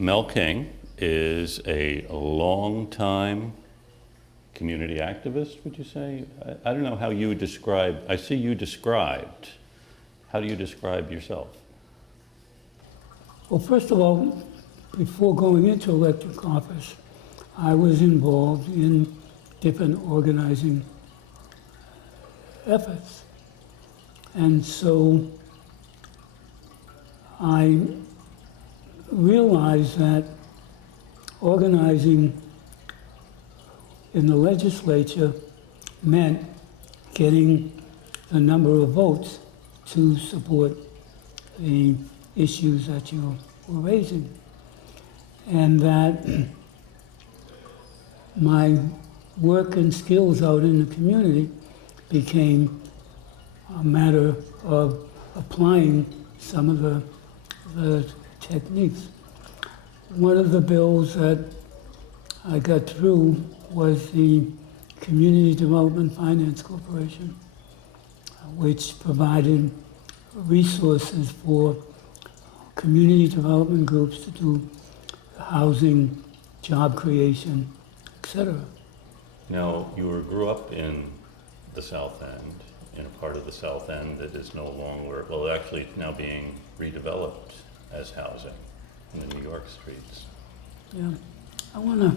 Mel King is a long-time community activist, would you say? I don't know how you would describe, I see you described. How do you describe yourself? Well, first of all, before going into elected office, I was involved in different organizing efforts. And so I realized that organizing in the legislature meant getting the number of votes to support the issues that you were raising. And that my work and skills out in the community became a matter of applying some of the techniques. One of the bills that I got through was the Community Development Finance Corporation, which provided resources for community development groups to do housing, job creation, etc. Now, you grew up in the South End, in a part of the South End that is no longer, well, actually it's now being redeveloped as housing in the New York streets. Yeah, I want to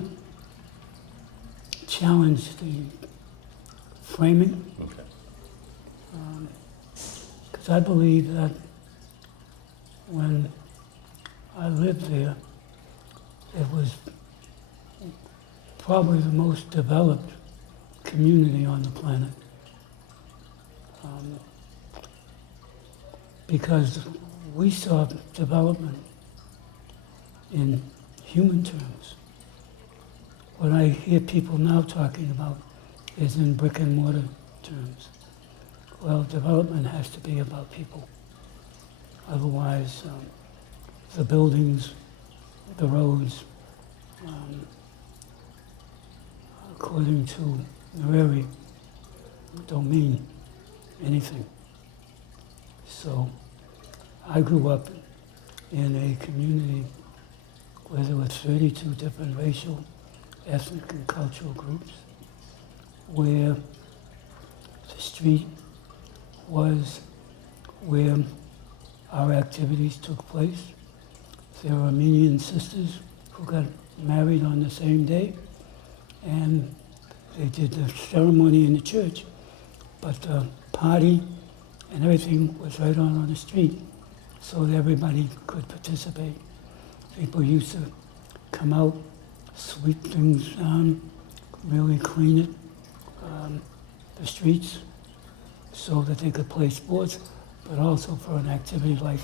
challenge the framing, Okay. because I believe that when I lived there, it was probably the most developed community on the planet. Because we saw development in human terms. What I hear people now talking about is in brick and mortar terms. Well, development has to be about people. Otherwise, the buildings, the roads, according to Murray, don't mean anything. So I grew up in a community where there were 32 different racial, ethnic, and cultural groups, where the street was where our activities took place. There were Armenian sisters who got married on the same day, and they did the ceremony in the church, but the party and everything was right on the street, so that everybody could participate. People used to come out, sweep things down, really clean it, the streets, so that they could play sports, but also for an activity like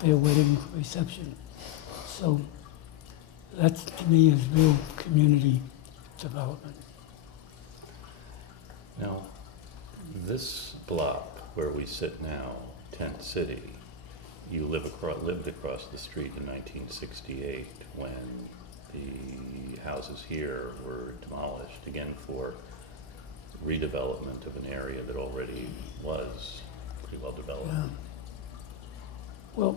their wedding reception. So that, to me, is real community development. Now, this block where we sit now, Tent City, you lived across the street in 1968 when the houses here were demolished, again for redevelopment of an area that already was pretty well developed. Yeah. Well,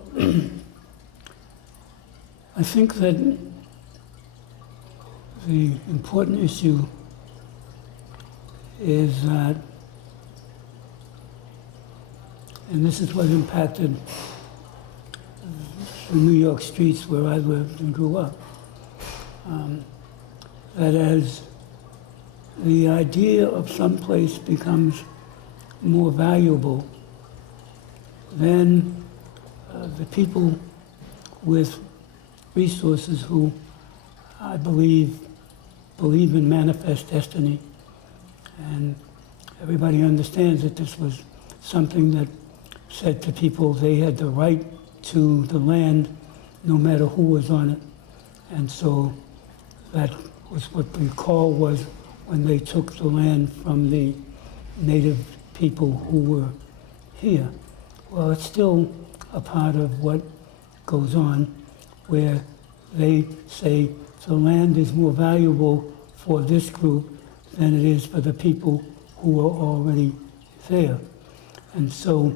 I think that the important issue is that, and this is what impacted the New York streets where I lived and grew up, that as the idea of some place becomes more valuable, then the people with resources who I believe in manifest destiny, and everybody understands that this was something that said to people they had the right to the land no matter who was on it. And so that was what the call was when they took the land from the native people who were here. Well, it's still a part of what goes on where they say the land is more valuable for this group than it is for the people who are already there. And so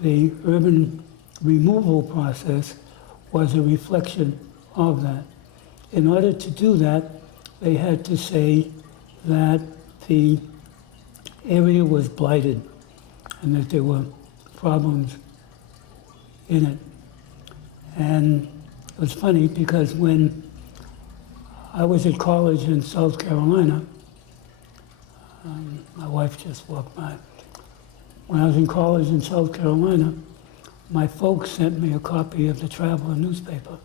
the urban removal process was a reflection of that. In order to do that, they had to say that the area was blighted and that there were problems in it. And it was funny because when I was at college in South Carolina, my wife just walked by. When I was in college in South Carolina, my folks sent me a copy of the Traveler newspaper.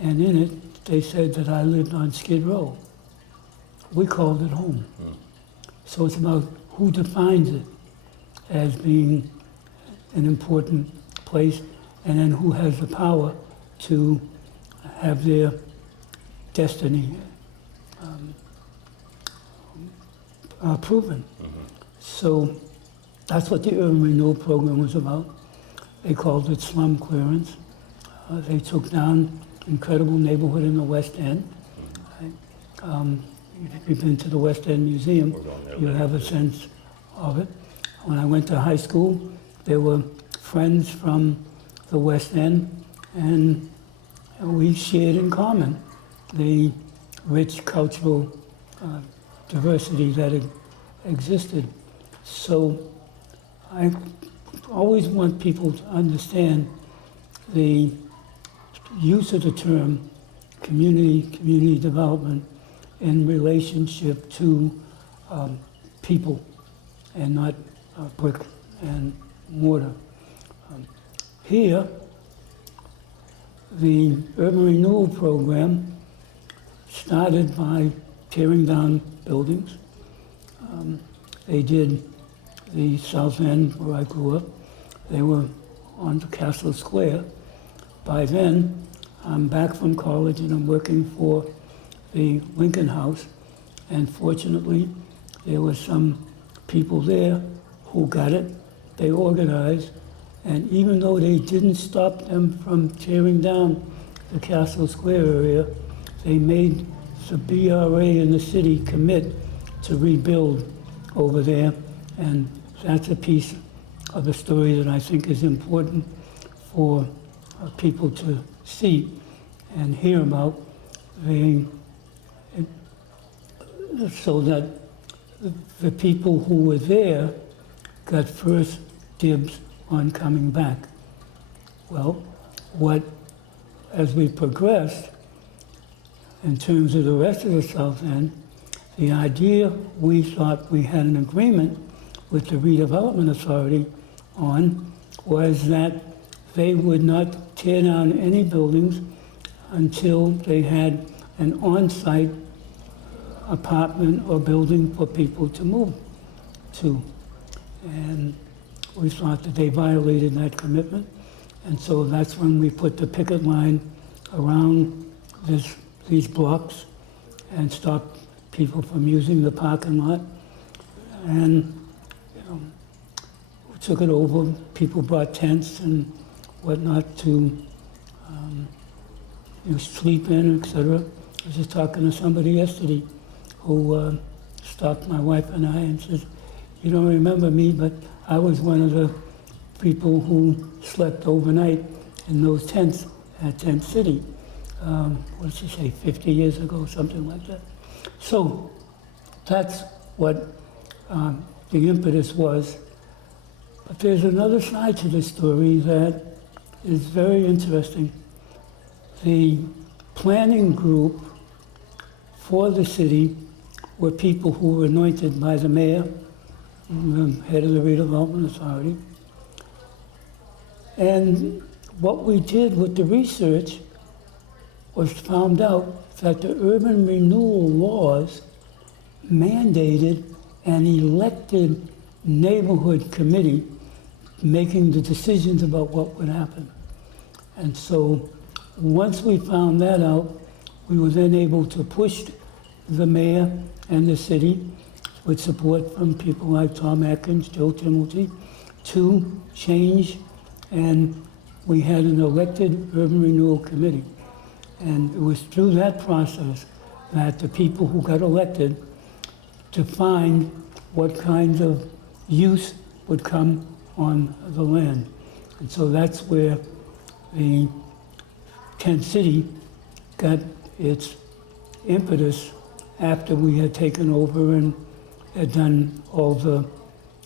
And in it, they said that I lived on Skid Row. We called it home. So it's about who defines it as being an important place, and then who has the power to have their destiny proven. So that's what the urban renewal program was about. They called it slum clearance. They took down incredible neighborhood in the West End. If you've been to the West End Museum, you have a sense of it. When I went to high school, there were friends from the West End, and we shared in common the rich cultural diversity that existed. So I always want people to understand the use of the term community development in relationship to people and not brick and mortar. Here, the urban renewal program started by tearing down buildings. They did the South End where I grew up. They were on Castle Square. By then, I'm back from college and I'm working for the Lincoln House, and fortunately, there were some people there who got it. They organized, and even though they didn't stop them from tearing down the Castle Square area, they made the BRA in the city commit to rebuild over there, and that's a piece of the story that I think is important for people to see and hear about. So that the people who were there got first dibs on coming back. Well, as we progressed, in terms of the rest of the South End, the idea we thought we had an agreement with the Redevelopment Authority on was that they would not tear down any buildings until they had an on-site apartment or building for people to move to. And we thought that they violated that commitment. And so that's when we put the picket line around these blocks and stopped people from using the parking lot. And we took it over. People brought tents and whatnot to sleep in, etc. I was just talking to somebody yesterday who stopped my wife and I and said, "You don't remember me, but I was one of the people who slept overnight in those tents at Tent City." What did she say, 50 years ago, something like that. So that's what the impetus was. But there's another side to this story that is very interesting. The planning group for the city were people who were anointed by the mayor, the head of the Redevelopment Authority. And what we did with the research was found out that the urban renewal laws mandated an elected neighborhood committee making the decisions about what would happen. And so once we found that out, we were then able to push the mayor and the city, with support from people like Tom Atkins, Joe Timothy, to change. And we had an elected urban renewal committee. And it was through that process that the people who got elected defined what kinds of use would come on the land. And so that's where the Tent City got its impetus after we had taken over and had done all the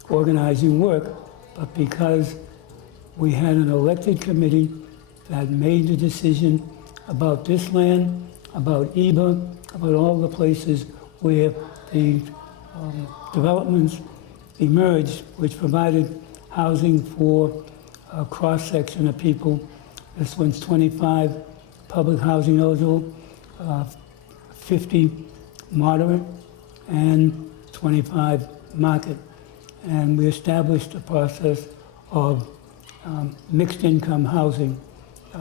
organizing work, but because we had an elected committee that made the decision about this land, about EBA, about all the places where the developments emerged, which provided housing for a cross-section of people. This one's 25 public housing eligible, 50 moderate, and 25 market. And we established a process of mixed income housing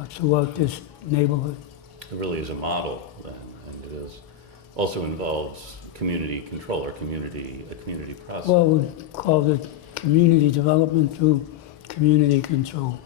throughout this neighborhood. It really is a model then, and it is, also involves community control or a community process. Well, we called it community development through community control.